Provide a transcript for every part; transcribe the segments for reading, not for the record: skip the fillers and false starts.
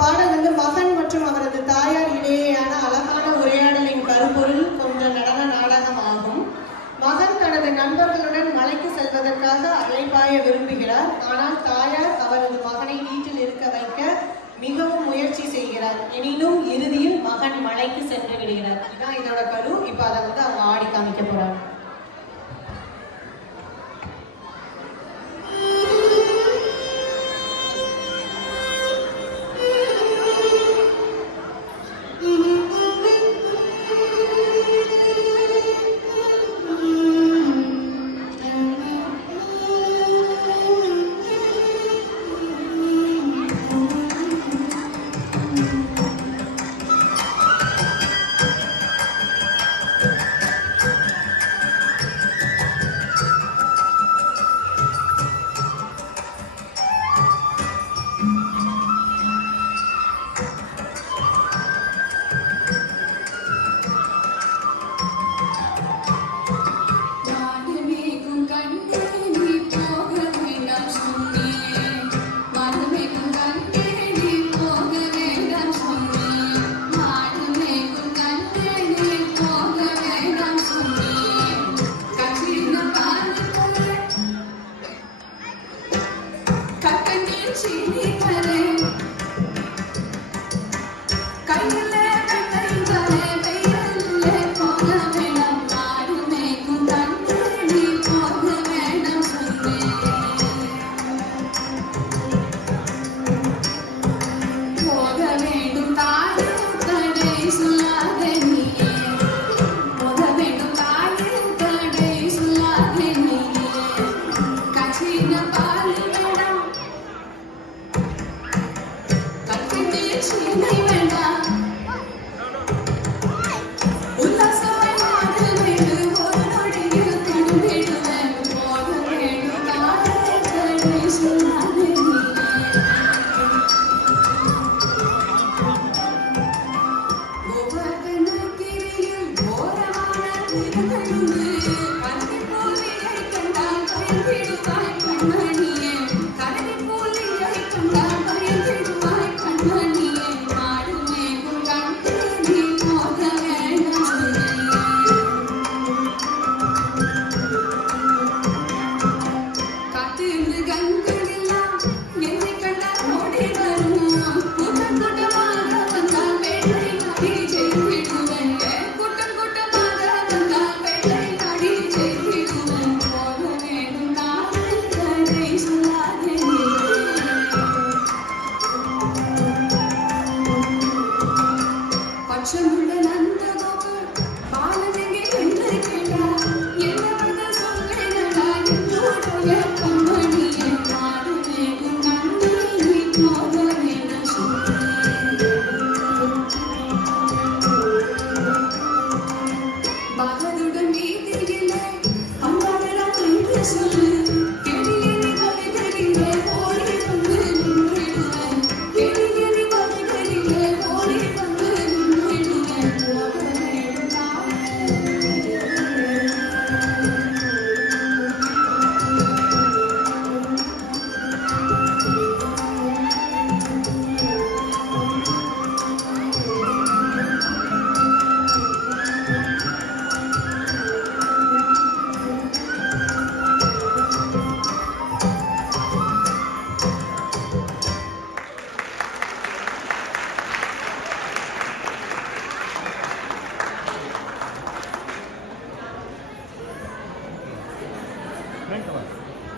பாடல் மகன் மற்றும் அவரது தாயார் இடையேயான அழகான உரையாடலின் கருப்பொருள் கொண்ட நடன நாடகமாகும். மகன் தனது நண்பர்களுடன் மலைக்கு செல்வதற்காக அலைபாய விரும்புகிறார். ஆனால் தாயார் அவரது மகனை வீட்டில் இருக்க வைக்க மிகவும் முயற்சி செய்கிறார். எனினும் இறுதியில் மகன் மலைக்கு சென்று விடுகிறார். இதுதான் இதோட கரு. இப்ப அதை அவங்க ஆடி காமிக்க போறாங்க.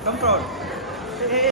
Come proud.